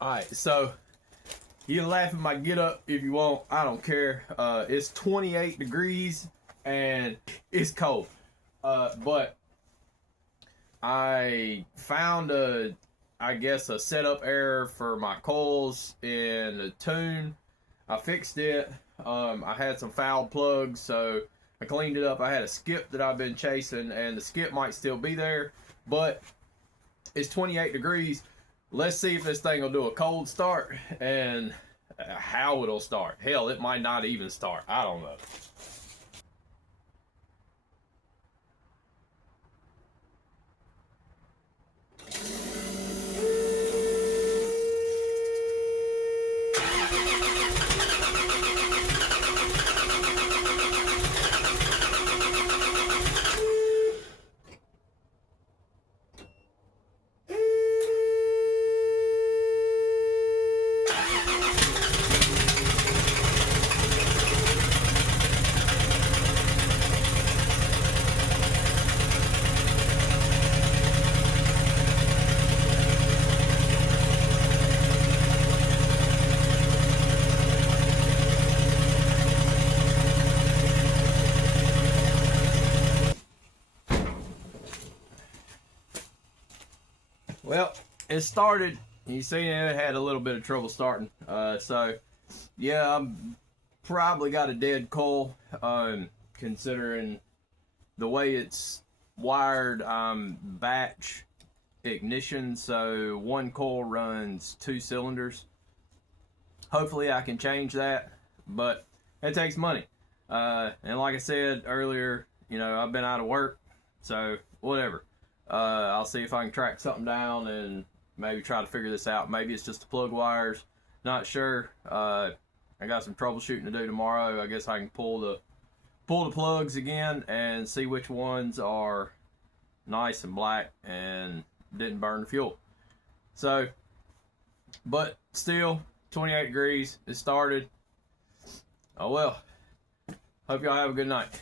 Alright, so you can laugh at my get up if you want. I don't care. It's 28 degrees and it's cold. But I found I guess a setup error for my coils in the tune. I fixed it. I had some foul plugs, so I cleaned it up. I had a skip that I've been chasing, and the skip might still be there, but it's 28 degrees. Let's see if this thing will do a cold start and how it'll start. Hell, it might not even start. I don't know. Well, it started. You see, it had a little bit of trouble starting. So, yeah, I'm probably got a dead coil. Considering the way it's wired, batch ignition, so one coil runs 2 cylinders. Hopefully, I can change that, but it takes money. And like I said earlier, I've been out of work, so whatever. I'll see if I can track something down and maybe try to figure this out. Maybe it's just the plug wires. Not sure. I got some troubleshooting to do tomorrow. I guess I can pull the plugs again and see which ones are nice and black and didn't burn the fuel. So, but still, 28 degrees. It started. Oh well. Hope y'all have a good night.